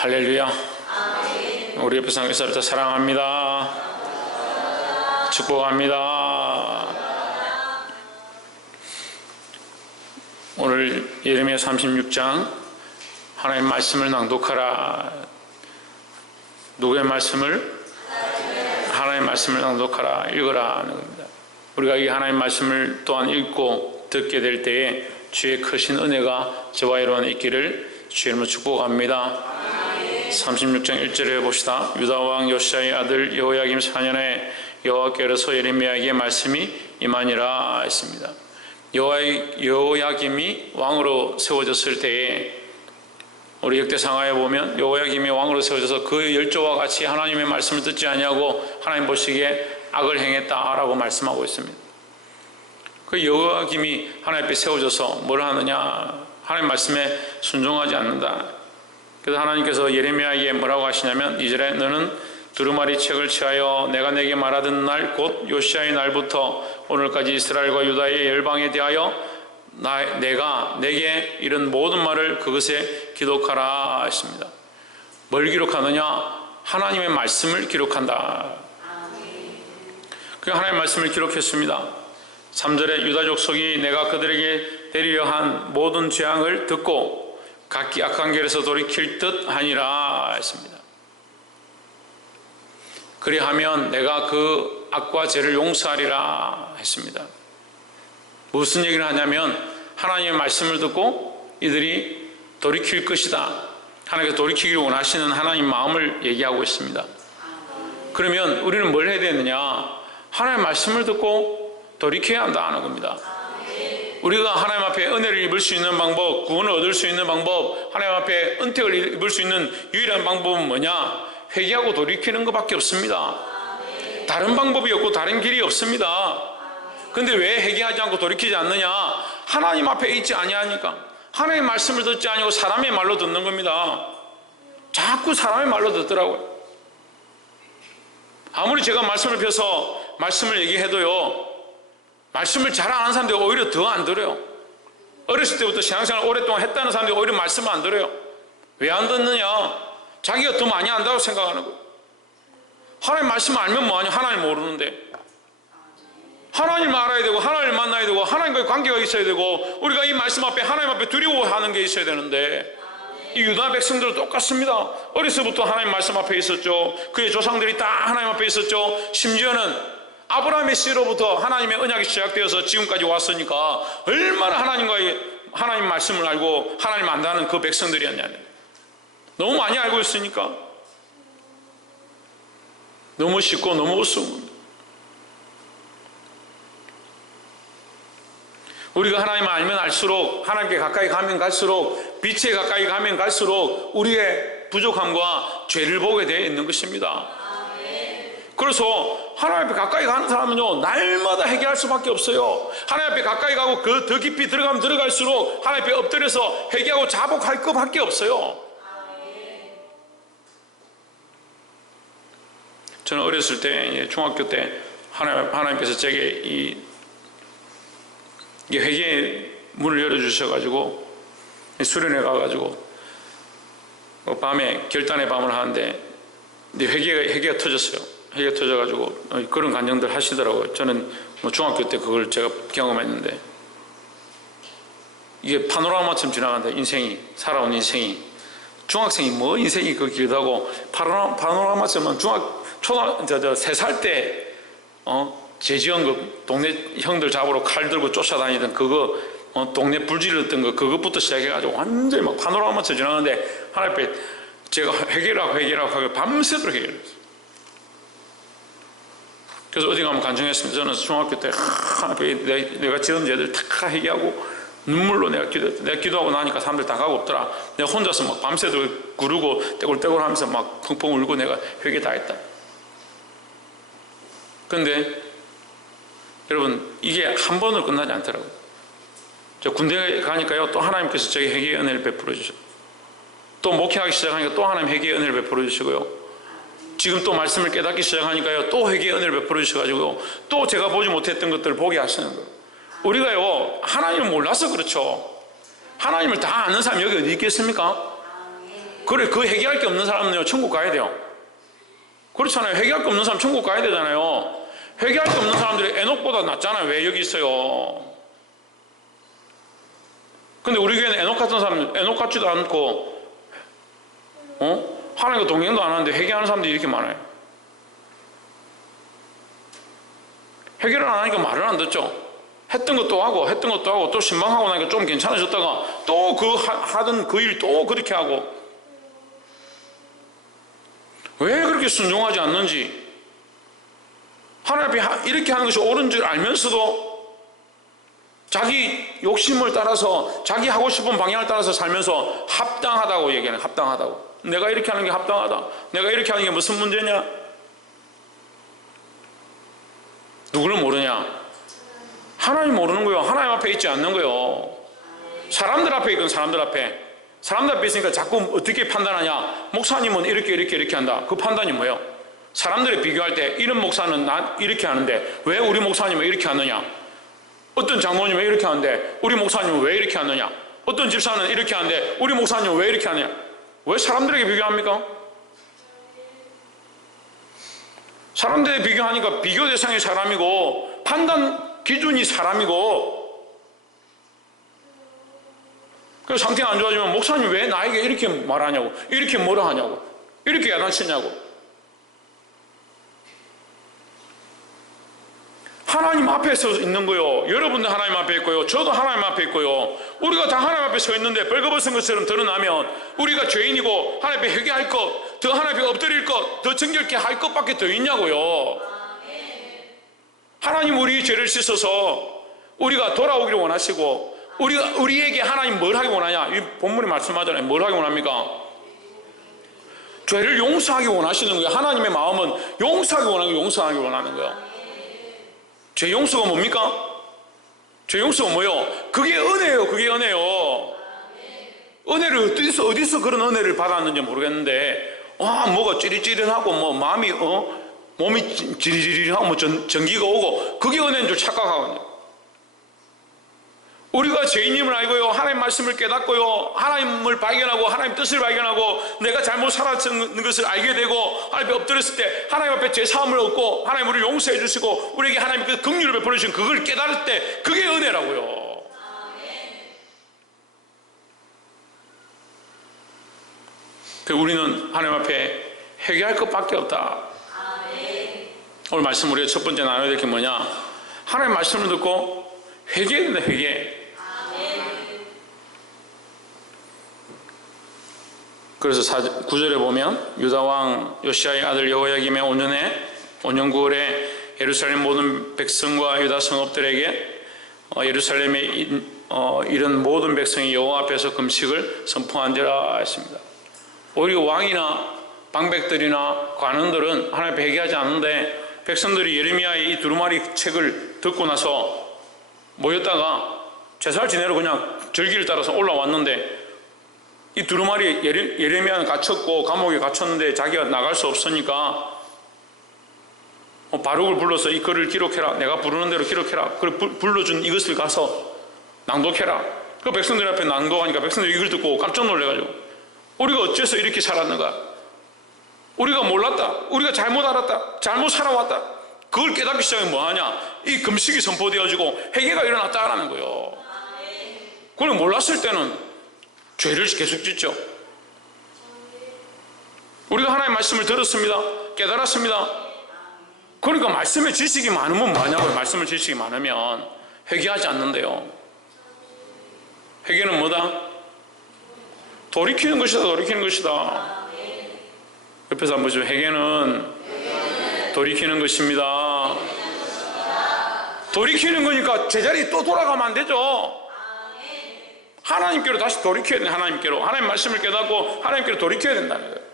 할렐루야. 우리 옆에 상에서부터 사랑합니다. 축복합니다. 오늘 예레미야 36장 하나님의 말씀을 낭독하라. 누구의 말씀을? 하나님의 말씀을 낭독하라, 읽어라 하는 겁니다. 우리가 이 하나님의 말씀을 또한 읽고 듣게 될 때에 주의 크신 은혜가 저와 여러분 있기를 주의 이름으로 축복합니다. 36장 1절에 봅시다. 유다왕 요시야의 아들 여호야김 4년에 여호와께로서 예레미야에게 말씀이 임하니라 했습니다. 여호야김이 왕으로 세워졌을 때에 우리 역대상하에 보면 여호야김이 왕으로 세워져서 그 열조와 같이 하나님의 말씀을 듣지 아니하고 하나님 보시기에 악을 행했다라고 말씀하고 있습니다. 그 여호야김이 하나님 앞에 세워져서 뭘 하느냐? 하나님 말씀에 순종하지 않는다. 그래서 하나님께서 예레미야에게 뭐라고 하시냐면 2절에 너는 두루마리 책을 취하여 내가 내게 말하던 날 곧 요시야의 날부터 오늘까지 이스라엘과 유다의 열방에 대하여 내가 내게 이런 모든 말을 그것에 기록하라 했습니다. 뭘 기록하느냐? 하나님의 말씀을 기록한다. 그 하나님의 말씀을 기록했습니다. 3절에 유다 족속이 내가 그들에게 내리려 한 모든 재앙을 듣고 각기 악한 길에서 돌이킬 듯 하니라 했습니다. 그리하면 내가 그 악과 죄를 용서하리라 했습니다. 무슨 얘기를 하냐면 하나님의 말씀을 듣고 이들이 돌이킬 것이다. 하나님께서 돌이키기를 원하시는 하나님 마음을 얘기하고 있습니다. 그러면 우리는 뭘 해야 되느냐? 하나님의 말씀을 듣고 돌이켜야 한다 하는 겁니다. 우리가 하나님 앞에 은혜를 입을 수 있는 방법, 구원을 얻을 수 있는 방법, 하나님 앞에 은택을 입을 수 있는 유일한 방법은 뭐냐? 회개하고 돌이키는 것밖에 없습니다. 다른 방법이 없고 다른 길이 없습니다. 근데 왜 회개하지 않고 돌이키지 않느냐? 하나님 앞에 있지 아니하니까. 하나님의 말씀을 듣지 아니고 사람의 말로 듣는 겁니다. 자꾸 사람의 말로 듣더라고요. 아무리 제가 말씀을 펴서 말씀을 얘기해도요, 말씀을 잘 아는 사람들이 오히려 더 안 들어요. 어렸을 때부터 신앙생활을 오랫동안 했다는 사람들이 오히려 말씀을 안 들어요. 왜 안 듣느냐? 자기가 더 많이 안다고 생각하는 거예요. 하나님 말씀을 알면 뭐하냐? 하나님 모르는데. 하나님을 알아야 되고 하나님을 만나야 되고 하나님과의 관계가 있어야 되고 우리가 이 말씀 앞에 하나님 앞에 두려워하는 게 있어야 되는데 이 유다 백성들은 똑같습니다. 어려서부터 하나님 말씀 앞에 있었죠. 그의 조상들이 다 하나님 앞에 있었죠. 심지어는 아브라함의 씨로부터 하나님의 언약이 시작되어서 지금까지 왔으니까 얼마나 하나님 말씀을 알고 하나님 안다는 그 백성들이었냐. 너무 많이 알고 있으니까 너무 쉽고 너무 우스운. 우리가 하나님을 알면 알수록 하나님께 가까이 가면 갈수록 빛에 가까이 가면 갈수록 우리의 부족함과 죄를 보게 되어 있는 것입니다. 그래서 하나님 앞에 가까이 가는 사람은요 날마다 해결할 수밖에 없어요. 하나님 앞에 가까이 가고 그 더 깊이 들어가면 들어갈수록 하나님 앞에 엎드려서 회개하고 자복할 것밖에 없어요. 저는 어렸을 때 중학교 때 하나님께서 제게 이 회개의 문을 열어주셔가지고 수련회 가가지고 밤에 결단의 밤을 하는데 회개가 터졌어요. 회개가 터져가지고 그런 간증들 하시더라고요. 저는 중학교 때 그걸 제가 경험했는데 이게 파노라마처럼 지나간다. 인생이 살아온 인생이 중학생이 뭐 인생이 그 길다고 파노라마처럼 초등 3살 때 죄 지은 거 동네 형들 잡으러 칼 들고 쫓아다니던 그거 동네 불질렀던 거 그것부터 시작해가지고 완전히 막 파노라마처럼 지나가는데 하나님 앞에 제가 회개라고 하고 밤새도록 회개를 했어요. 그래서 어디 가면 간증했습니다. 저는 중학교 때 하나님 앞에 내가 지은 죄들 다 회개하고 눈물로 내가 기도하고 나니까 사람들 다 가고 없더라. 내가 혼자서 막 밤새도록 구르고 떼굴떼굴 하면서 막 펑펑 울고 내가 회개 다 했다. 근데 여러분 이게 한 번으로 끝나지 않더라고요. 저 군대 가니까요 또 하나님께서 저에게 회개의 은혜를 베풀어 주셔. 또 목회하기 시작하니까 또 하나님 회개의 은혜를 베풀어 주시고요. 지금 또 말씀을 깨닫기 시작하니까요 또 회개의 은혜를 베풀어 주셔가지고 또 제가 보지 못했던 것들을 보게 하시는 거예요. 우리가요 하나님을 몰라서 그렇죠. 하나님을 다 아는 사람이 여기 어디 있겠습니까? 그래, 그 회개할 게 없는 사람은요, 천국 가야 돼요. 그렇잖아요. 회개할 게 없는 사람 천국 가야 되잖아요. 회개할 게 없는 사람들이 에녹보다 낫잖아요. 왜 여기 있어요? 근데 우리 교회는 에녹 같은 사람, 에녹 같지도 않고, 하나님과 동행도 안 하는데 회개하는 사람들이 이렇게 많아요. 회개를 안 하니까 말을 안 듣죠. 했던 것도 하고, 또 신방하고 나니까 좀 괜찮아졌다가, 또 하던 그 일 또 그렇게 하고. 왜 그렇게 순종하지 않는지. 하나님 앞에 이렇게 하는 것이 옳은 줄 알면서도 자기 욕심을 따라서 자기 하고 싶은 방향을 따라서 살면서 합당하다고 얘기하는, 합당하다고. 내가 이렇게 하는 게 합당하다. 내가 이렇게 하는 게 무슨 문제냐? 누구를 모르냐? 하나님 모르는 거예요. 하나님 앞에 있지 않는 거예요. 사람들 앞에 있건 사람들 앞에 있으니까 자꾸 어떻게 판단하냐? 목사님은 이렇게 한다. 그 판단이 뭐예요? 사람들이 비교할 때 이런 목사는 난 이렇게 하는데 왜 우리 목사님은 이렇게 하느냐? 어떤 장로님은 이렇게 하는데 우리 목사님은 왜 이렇게 하느냐? 어떤 집사는 이렇게 하는데 우리 목사님은 왜 이렇게 하느냐? 왜 사람들에게 비교합니까? 사람들에게 비교하니까 비교 대상이 사람이고 판단 기준이 사람이고, 그래서 상태가 안 좋아지면 목사님 왜 나에게 이렇게 말하냐고, 이렇게 뭐라 하냐고, 이렇게 야단치냐고. 하나님 앞에 서 있는 거요. 여러분도 하나님 앞에 있고요. 저도 하나님 앞에 있고요. 우리가 다 하나님 앞에 서 있는데 벌거벗은 것처럼 드러나면 우리가 죄인이고 하나님 앞에 회개할 것, 더 하나님 앞에 엎드릴 것, 더 정결케 할 것밖에 더 있냐고요. 하나님 우리 죄를 씻어서 우리가 돌아오기를 원하시고, 우리에게 하나님 뭘 하기 원하냐? 이 본문이 말씀하잖아요. 뭘 하기 원합니까? 죄를 용서하기 원하시는 거예요. 하나님의 마음은 용서하기 원하는 거예요. 죄 용서가 뭡니까? 죄 용서가 뭐요? 그게 은혜예요. 그게 은혜요. 은혜를 어디서 그런 은혜를 받았는지 모르겠는데, 뭐가 찌릿찌릿하고 뭐 마음이 몸이 지리지리하고 뭐 전기가 오고, 그게 은혜인 줄 착각하거든요. 우리가 죄인임을 알고요, 하나님 말씀을 깨닫고요, 하나님을 발견하고 하나님 뜻을 발견하고 내가 잘못 살았는 것을 알게 되고 하나님 앞에 엎드렸을 때 하나님 앞에 제 사함을 얻고 하나님 우리를 용서해 주시고 우리에게 하나님 그 긍휼을 베풀어 주신 그걸 깨달을 때 그게 은혜라고요. 우리는 하나님 앞에 회개할 것밖에 없다. 오늘 말씀 우리가 첫 번째 나눠야 될 게 뭐냐? 하나님 말씀을 듣고 회개해야 된다. 회개. 그래서 9절에 보면 유다왕 요시야의 아들 여호야김의 5년 9월에 예루살렘 모든 백성과 유다 성읍들에게 예루살렘에 이런 모든 백성이 여호와 앞에서 금식을 선포한지라 했습니다. 오히려 왕이나 방백들이나 관원들은 하나님 앞에 회개하지 않는데, 백성들이 예레미야의 이 두루마리 책을 듣고 나서 모였다가 제사를 지내러 그냥 절기를 따라서 올라왔는데, 이 두루마리 예레미야는 갇혔고 감옥에 갇혔는데 자기가 나갈 수 없으니까 바룩을 불러서 이 글을 기록해라. 내가 부르는 대로 기록해라. 그래 불러준 이것을 가서 낭독해라. 그 백성들 앞에 낭독하니까 백성들이 이걸 듣고 깜짝 놀래가지고, 우리가 어째서 이렇게 살았는가? 우리가 몰랐다. 우리가 잘못 알았다. 잘못 살아왔다. 그걸 깨닫기 시작하면 뭐하냐? 이 금식이 선포되어지고 회개가 일어났다라는 거예요. 그걸 몰랐을 때는 죄를 계속 짓죠. 우리가 하나님의 말씀을 들었습니다. 깨달았습니다. 그러니까 말씀의 지식이 많으면 뭐하냐고요? 말씀의 지식이 많으면 회개하지 않는데요. 회개는 뭐다? 돌이키는 것이다. 돌이키는 것이다. 옆에서 한번 보시죠. 회개는 돌이키는 것입니다. 돌이키는 거니까 제자리에 또 돌아가면 안 되죠. 하나님께로 다시 돌이켜야 돼요. 하나님께로. 하나님 말씀을 깨닫고 하나님께로 돌이켜야 된다는 거예요.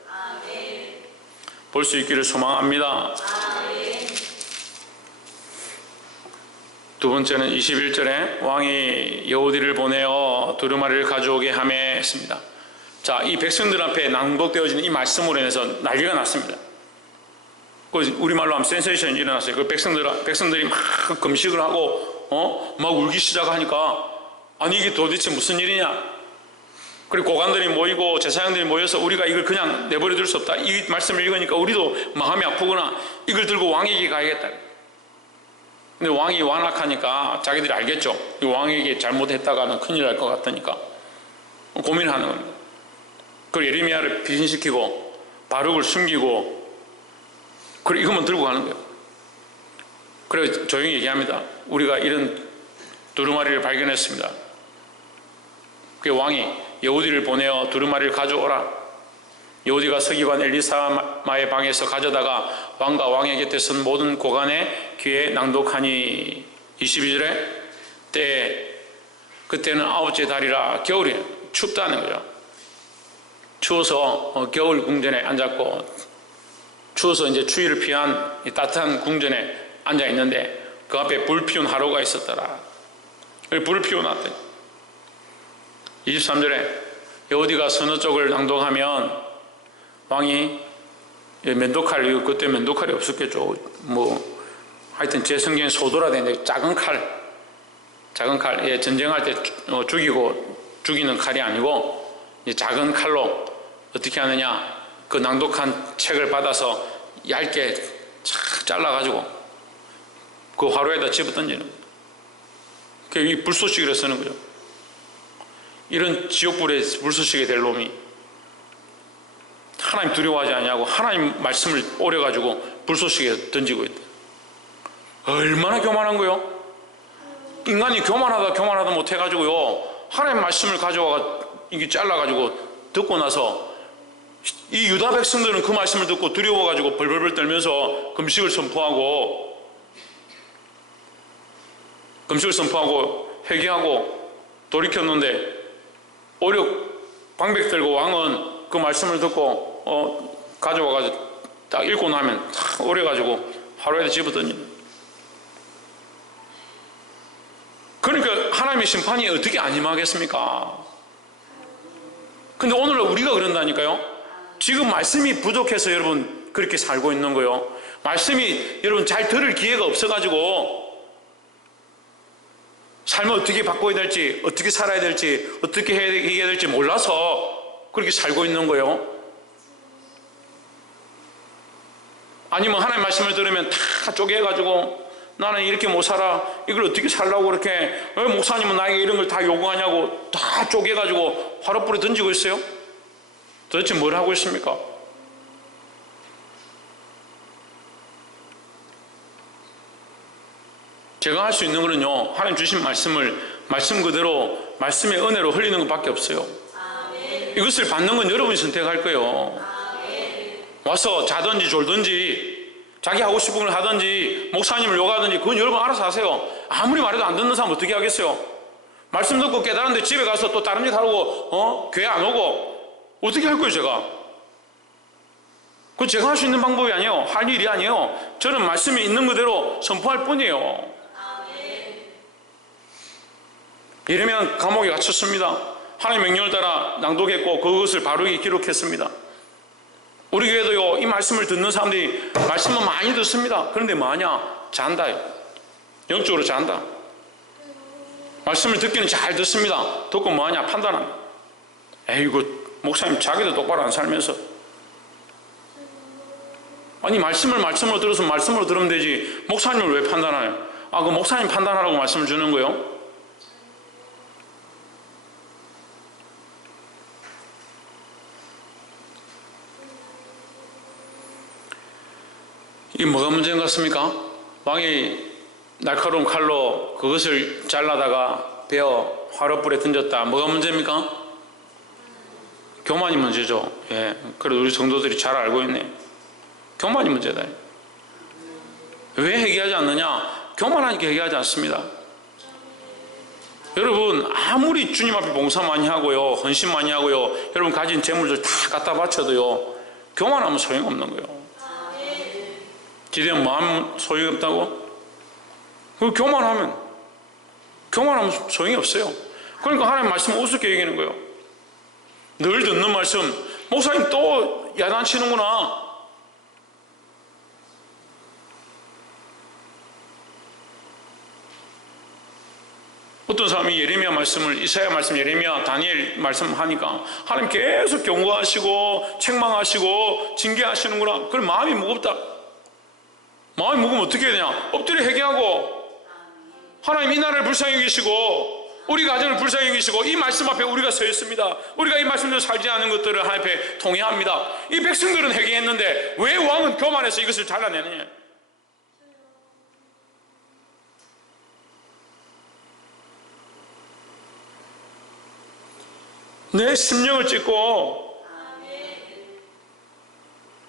볼 수 있기를 소망합니다. 두 번째는 21절에 왕이 여호디를 보내어 두루마리를 가져오게 하매 했습니다. 자, 이 백성들 앞에 낭독되어지는 이 말씀으로 인해서 난리가 났습니다. 우리말로 하면 센세이션이 일어났어요. 그 백성들이 막 금식을 하고 막 울기 시작하니까, 아니 이게 도대체 무슨 일이냐? 그리고 고관들이 모이고 제사장들이 모여서 우리가 이걸 그냥 내버려 둘 수 없다. 이 말씀을 읽으니까 우리도 마음이 아프구나. 이걸 들고 왕에게 가야겠다. 근데 왕이 완악하니까 자기들이 알겠죠. 이 왕에게 잘못했다가는 큰일 날 것 같으니까 고민하는 겁니다. 그리고 예레미야를 피신시키고 바룩을 숨기고 그리고 이것만 들고 가는 거예요. 그래서 조용히 얘기합니다. 우리가 이런 두루마리를 발견했습니다. 그 왕이 여우디를 보내어 두루마리를 가져오라. 여우디가 서기관 엘리사마의 방에서 가져다가 왕과 왕의 곁에 선 모든 고관의 귀에 낭독하니 22절에 그때는 아홉째 달이라 겨울이 춥다는 거죠. 추워서 겨울 궁전에 앉았고 추워서 이제 추위를 피한 따뜻한 궁전에 앉아 있는데 그 앞에 불 피운 하루가 있었더라. 불을 피워놨더니 23절에 여우디가 서너 쪽을 낭독하면 왕이 면도칼, 그때 면도칼이 없었겠죠. 하여튼 제 성경에 소도라 되는데 작은 칼, 전쟁할 때 죽이는 칼이 아니고 작은 칼로 어떻게 하느냐, 그 낭독한 책을 받아서 얇게 착 잘라가지고 그 화로에다 집어 던지는 거예요. 이 불쏘시개를 쓰는 거죠. 이런 지옥불에 불쏘시개 될 놈이 하나님 두려워하지 않냐고 하나님 말씀을 오려가지고 불쏘시개에 던지고 있다. 얼마나 교만한 거요? 인간이 교만하다 못해가지고요 하나님 말씀을 가져와가 이게 잘라가지고 듣고 나서 이 유다 백성들은 그 말씀을 듣고 두려워가지고 벌벌벌 떨면서 금식을 선포하고 회개하고 돌이켰는데 오히려 방백 들고 왕은 그 말씀을 듣고 가져와가지고 딱 읽고 나면 탁 오래가지고 하루에도 집어던집니다. 그러니까 하나님의 심판이 어떻게 안 임하겠습니까? 근데 오늘은 우리가 그런다니까요. 지금 말씀이 부족해서 여러분 그렇게 살고 있는 거요. 말씀이 여러분 잘 들을 기회가 없어가지고 삶을 어떻게 바꿔야 될지, 어떻게 살아야 될지, 어떻게 해야 될지 몰라서 그렇게 살고 있는 거예요. 아니면 하나님 말씀을 들으면 다 쪼개가지고 나는 이렇게 못 살아, 이걸 어떻게 살라고 그렇게, 왜 목사님은 나에게 이런 걸 다 요구하냐고 다 쪼개가지고 화롯불에 던지고 있어요? 도대체 뭘 하고 있습니까? 제가 할 수 있는 거는요, 하나님 주신 말씀을 말씀 그대로 말씀의 은혜로 흘리는 것밖에 없어요. 아멘. 이것을 받는 건 여러분이 선택할 거예요. 아멘. 와서 자든지 졸든지 자기 하고 싶은 걸 하든지 목사님을 욕하든지 그건 여러분 알아서 하세요. 아무리 말해도 안 듣는 사람 어떻게 하겠어요? 말씀 듣고 깨달았는데 집에 가서 또 다른 짓 하려고 교회 안 오고 어떻게 할 거예요 제가? 그건 제가 할 수 있는 방법이 아니에요. 할 일이 아니에요. 저는 말씀이 있는 그대로 선포할 뿐이에요. 예레미야는 감옥에 갇혔습니다. 하나님의 명령을 따라 낭독했고 그것을 바르게 기록했습니다. 우리 교회도요, 이 말씀을 듣는 사람들이 말씀은 많이 듣습니다. 그런데 뭐하냐? 잔다요. 영적으로 잔다. 말씀을 듣기는 잘 듣습니다. 듣고 뭐하냐? 판단합니다. 에이구, 목사님 자기도 똑바로 안 살면서. 아니 말씀으로 들어서 말씀으로 들으면 되지 목사님을 왜 판단해요? 그 목사님 판단하라고 말씀을 주는 거예요? 이게 뭐가 문제인 것 같습니까? 왕이 날카로운 칼로 그것을 잘라다가 베어 화롯불에 던졌다. 뭐가 문제입니까? 교만이 문제죠. 예, 그래도 우리 성도들이 잘 알고 있네. 교만이 문제다. 왜 회개하지 않느냐? 교만하니까 회개하지 않습니다. 여러분 아무리 주님 앞에 봉사 많이 하고요, 헌신 많이 하고요, 여러분 가진 재물들 다 갖다 바쳐도요, 교만하면 소용없는 거예요. 기대면 마음 소용이 없다고? 교만하면 소용이 없어요. 그러니까 하나님 말씀을 우습게 얘기하는 거예요. 늘 듣는 말씀, 목사님 또 야단치는구나. 어떤 사람이 예레미야 말씀을, 이사야 말씀, 예레미야, 다니엘 말씀하니까 하나님 계속 경고하시고 책망하시고 징계하시는구나. 그럼 마음이 무겁다. 마음이 무거우면 어떻게 해야 되냐? 엎드려 회개하고 하나님 이 나라를 불쌍히 여기시고 우리 가정을 불쌍히 여기시고 이 말씀 앞에 우리가 서 있습니다. 우리가 이 말씀대로 살지 않은 것들을 하나님 앞에 통회합니다. 이 백성들은 회개했는데 왜 왕은 교만해서 이것을 잘라내느냐? 내 심령을 찢고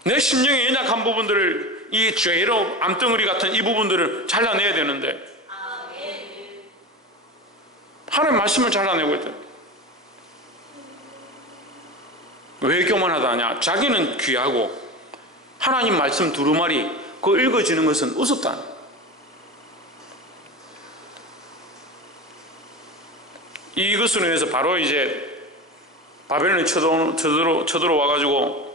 내 심령의 연약한 부분들을, 이 죄로 암덩어리 같은 이 부분들을 잘라내야 되는데 하나님 말씀을 잘라내고 있다. 왜 교만하다 하냐? 자기는 귀하고 하나님 말씀 두루마리 그거 읽어지는 것은 우습다. 이것으로 인해서 바로 이제 바벨론이 쳐들어와가지고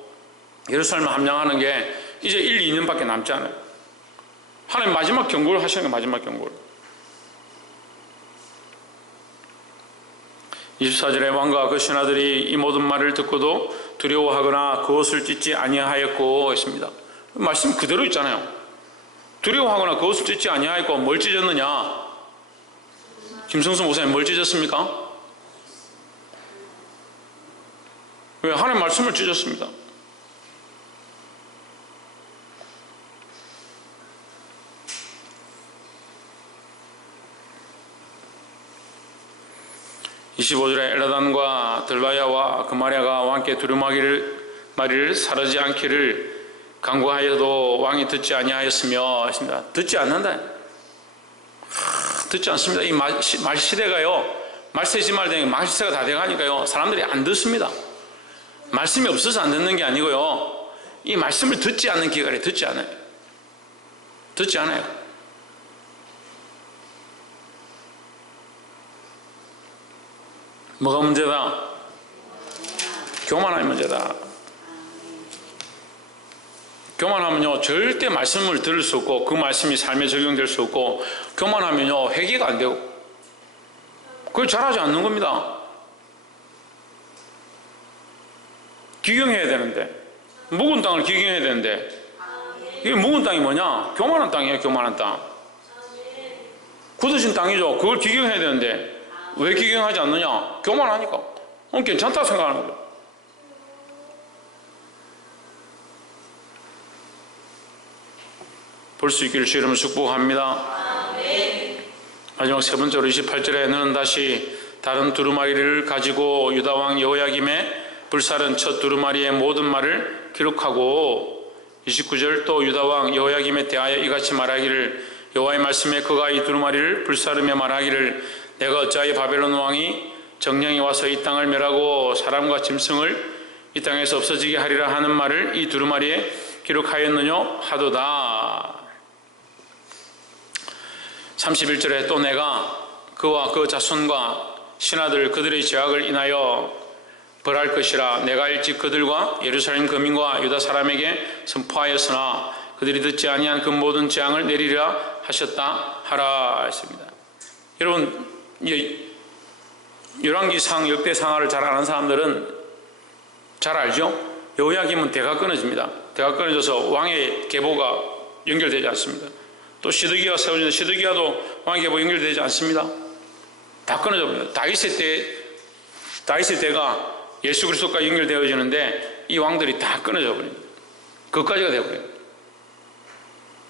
예루살렘을 함량하는 게 이제 1, 2년밖에 남지 않아요. 하나님 마지막 경고를 하시는 거예요. 마지막 경고를. 24절에 왕과 그 신하들이 이 모든 말을 듣고도 두려워하거나 그 옷을 찢지 아니하였고 했습니다. 말씀 그대로 있잖아요. 두려워하거나 그 옷을 찢지 아니하였고 뭘 찢었느냐? 김성수 목사님 뭘 찢었습니까? 왜? 하나님 말씀을 찢었습니다. 엘라단과 들바야와 그마랴가 왕께 두루마리를 사르지 않기를 강구하여도 왕이 듣지 아니하였으며 했습니다. 듣지 않는다. 듣지 않습니다. 이 말시대가요, 말세지 말되니 말세가 다 돼가니까요 사람들이 안 듣습니다. 말씀이 없어서 안 듣는 게 아니고요, 이 말씀을 듣지 않는 기간에 듣지 않아요. 듣지 않아요. 뭐가 문제다? 교만함이 문제다. 교만하면요 절대 말씀을 들을 수 없고 그 말씀이 삶에 적용될 수 없고, 교만하면요 회개가 안 되고 그걸 잘하지 않는 겁니다. 기경해야 되는데, 묵은 땅을 기경해야 되는데, 이게 묵은 땅이 뭐냐? 교만한 땅이에요. 교만한 땅. 굳어진 땅이죠. 그걸 기경해야 되는데 왜 기경하지 않느냐? 교만하니까. 괜찮다 생각하는 거죠. 볼 수 있기를 주 이름으로 축복합니다. 마지막 세 번째로 28절에 너는 다시 다른 두루마리를 가지고 유다왕 여호야김의 불살은 첫 두루마리의 모든 말을 기록하고, 29절 또 유다왕 여호야김에 대하여 이같이 말하기를, 여호와의 말씀에 그가 이 두루마리를 불사르며 말하기를, 내가 어찌하여 바벨론 왕이 정령이 와서 이 땅을 멸하고 사람과 짐승을 이 땅에서 없어지게 하리라 하는 말을 이 두루마리에 기록하였느냐 하도다. 31절에 또 내가 그와 그 자손과 신하들 그들의 죄악을 인하여 벌할 것이라. 내가 일찍 그들과 예루살렘 거민과 유다 사람에게 선포하였으나 그들이 듣지 아니한 그 모든 재앙을 내리리라 하셨다 하라 했습니다. 여러분, 열왕기상 역대상하를 잘 아는 사람들은 잘 알죠? 여호야김은 대가 끊어집니다. 대가 끊어져서 왕의 계보가 연결되지 않습니다. 또 시드기가 세워지는데 시드기야도 왕의 계보 연결되지 않습니다. 다 끊어져 버려요. 다윗의 때가 예수 그리스도까지 연결되어지는데 이 왕들이 다 끊어져 버립니다. 그까지가 되어버려요.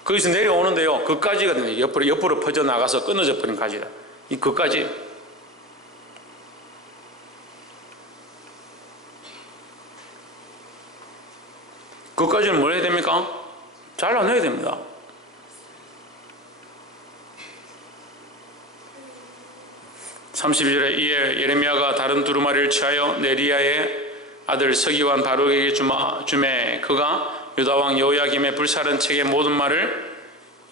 거기서 내려오는데요, 그까지가 됩니다. 옆으로 퍼져나가서 끊어져 버린 가지다. 이 그까지. 그까지는 뭘 해야 됩니까? 잘라내야 됩니다. (32절에) 이에 예레미야가 다른 두루마리를 취하여 네리야의 아들 서기관 바룩에게 주매 그가 유다왕 여호야김의 불사른 책의 모든 말을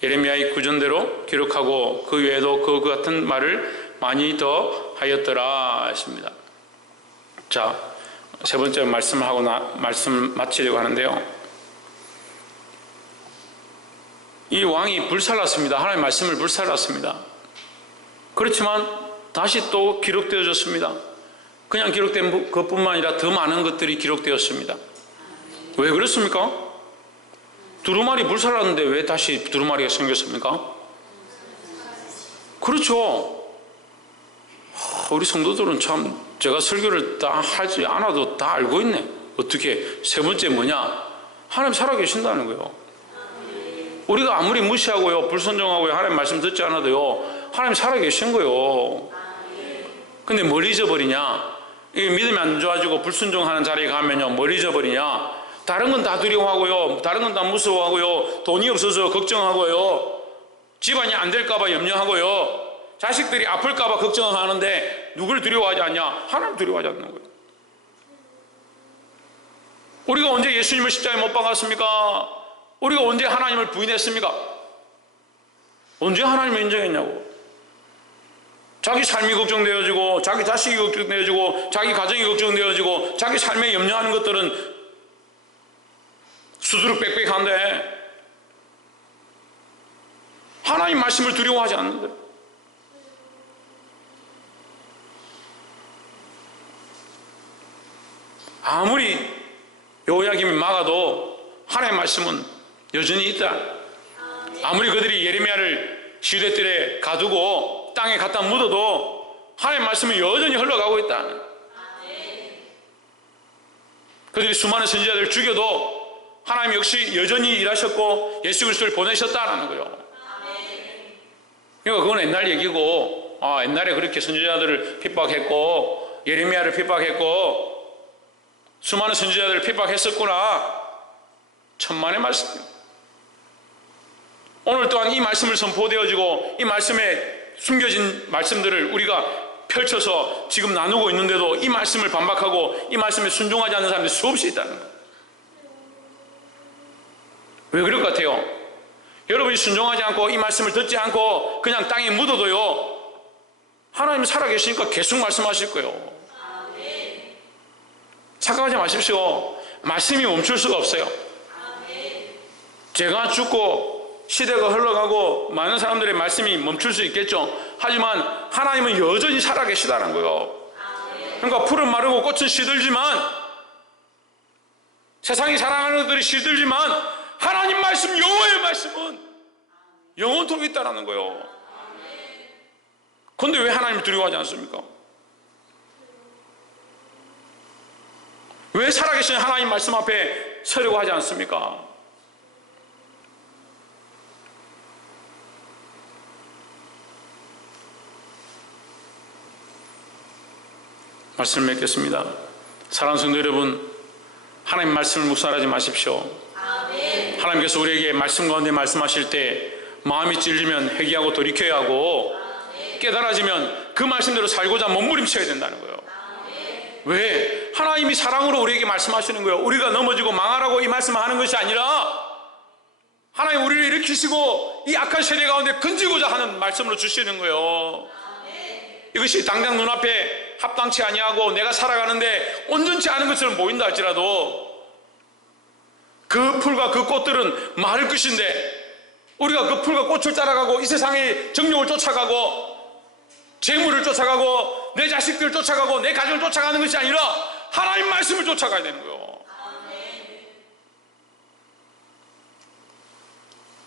예레미야의 구전대로 기록하고 그 외에도 그 같은 말을 많이 더 하였더라 했습니다. 자, 세 번째 말씀을 하고 말씀 마치려고 하는데요, 이 왕이 불살랐습니다. 하나님의 말씀을 불살랐습니다. 그렇지만 다시 또 기록되어졌습니다. 그냥 기록된 것뿐만 아니라 더 많은 것들이 기록되었습니다. 왜 그렇습니까? 두루마리 물 살았는데 왜 다시 두루마리가 생겼습니까? 그렇죠. 우리 성도들은 참 제가 설교를 다 하지 않아도 다 알고 있네. 어떻게? 세 번째 뭐냐? 하나님 살아계신다는 거예요. 우리가 아무리 무시하고요, 불순종하고요, 하나님 말씀 듣지 않아도요, 하나님 살아계신 거예요. 근데 뭘 잊어버리냐? 이 믿음이 안 좋아지고 불순종하는 자리에 가면요, 뭘 잊어버리냐? 다른 건 다 두려워하고요, 다른 건 다 무서워하고요, 돈이 없어서 걱정하고요, 집안이 안 될까봐 염려하고요, 자식들이 아플까봐 걱정하는데 누굴 두려워하지 않냐? 하나님 두려워하지 않는 거예요. 우리가 언제 예수님을 십자가에 못 박았습니까? 우리가 언제 하나님을 부인했습니까? 언제 하나님을 인정했냐고. 자기 삶이 걱정되어지고, 자기 자식이 걱정되어지고, 자기 가정이 걱정되어지고, 자기 삶에 염려하는 것들은 수두룩 빽빽한데 하나님 말씀을 두려워하지 않는데, 아무리 여호야김이 막아도 하나님의 말씀은 여전히 있다. 아무리 그들이 예레미야를 시대들에 가두고 땅에 갖다 묻어도 하나님의 말씀은 여전히 흘러가고 있다. 그들이 수많은 선지자들을 죽여도 하나님 역시 여전히 일하셨고 예수 그리스도를 보내셨다는 거예요. 그러니까 그건 옛날 얘기고, 옛날에 그렇게 선지자들을 핍박했고 예레미야를 핍박했고 수많은 선지자들을 핍박했었구나. 천만의 말씀입니다. 오늘 또한 이 말씀을 선포되어지고 이 말씀에 숨겨진 말씀들을 우리가 펼쳐서 지금 나누고 있는데도 이 말씀을 반박하고 이 말씀에 순종하지 않는 사람들이 수없이 있다는 거예요. 왜 그럴 것 같아요? 여러분이 순종하지 않고 이 말씀을 듣지 않고 그냥 땅에 묻어도요, 하나님은 살아계시니까 계속 말씀하실 거예요. 착각하지 마십시오. 말씀이 멈출 수가 없어요. 제가 죽고 시대가 흘러가고 많은 사람들의 말씀이 멈출 수 있겠죠. 하지만 하나님은 여전히 살아계시다는 거예요. 그러니까 풀은 마르고 꽃은 시들지만, 세상이 사랑하는 것들이 시들지만 하나님 말씀, 여호와의 말씀은 영원토록 있다는 거예요. 그런데 왜 하나님을 두려워하지 않습니까? 왜 살아계신 하나님 말씀 앞에 서려고 하지 않습니까? 말씀을 맺겠습니다. 사랑하는 성도 여러분, 하나님 말씀을 묵살하지 마십시오. 하나님께서 우리에게 말씀 가운데 말씀하실 때 마음이 찔리면 회개하고 돌이켜야 하고, 깨달아지면 그 말씀대로 살고자 몸부림쳐야 된다는 거예요. 왜? 하나님이 사랑으로 우리에게 말씀하시는 거예요. 우리가 넘어지고 망하라고 이 말씀을 하는 것이 아니라 하나님 우리를 일으키시고 이 악한 세대 가운데 건지고자 하는 말씀으로 주시는 거예요. 이것이 당장 눈앞에 합당치 아니하고 내가 살아가는데 온전치 않은 것처럼 보인다 할지라도 그 풀과 그 꽃들은 마를 것인데, 우리가 그 풀과 꽃을 따라가고 이 세상의 정욕을 쫓아가고 재물을 쫓아가고 내 자식들을 쫓아가고 내 가정을 쫓아가는 것이 아니라 하나님 말씀을 쫓아가야 되는 거예요.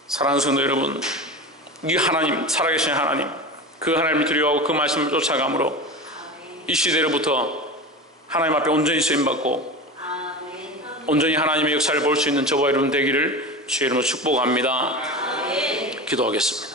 사랑하는 성도 여러분, 이 하나님, 살아계신 하나님, 그 하나님을 두려워하고 그 말씀을 쫓아감으로 이 시대로부터 하나님 앞에 온전히 쓰임받고 온전히 하나님의 역사를 볼 수 있는 저와 여러분 되기를 주의 이름으로 축복합니다. 기도하겠습니다.